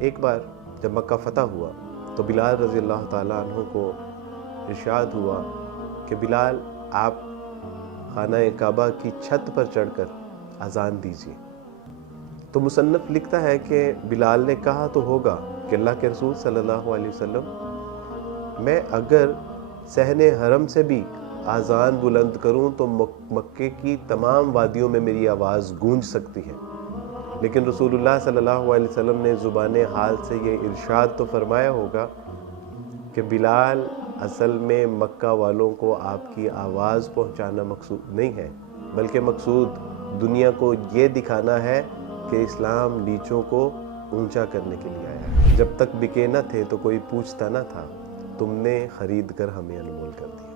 ایک بار جب مکہ فتح ہوا تو بلال رضی اللہ تعالیٰ عنہ کو ارشاد ہوا کہ بلال آپ خانہ کعبہ کی چھت پر چڑھ کر اذان دیجیے۔ تو مصنف لکھتا ہے کہ بلال نے کہا تو ہوگا کہ اللہ کے رسول صلی اللہ علیہ وسلم، میں اگر صحن حرم سے بھی اذان بلند کروں تو مکے کی تمام وادیوں میں میری آواز گونج سکتی ہے، لیکن رسول اللہ صلی اللہ علیہ وسلم نے زبان حال سے یہ ارشاد تو فرمایا ہوگا کہ بلال، اصل میں مکہ والوں کو آپ کی آواز پہنچانا مقصود نہیں ہے، بلکہ مقصود دنیا کو یہ دکھانا ہے کہ اسلام نیچوں کو اونچا کرنے کے لیے آیا ہے۔ جب تک بکے نہ تھے تو کوئی پوچھتا نہ تھا، تم نے خرید کر ہمیں انمول کر دیا۔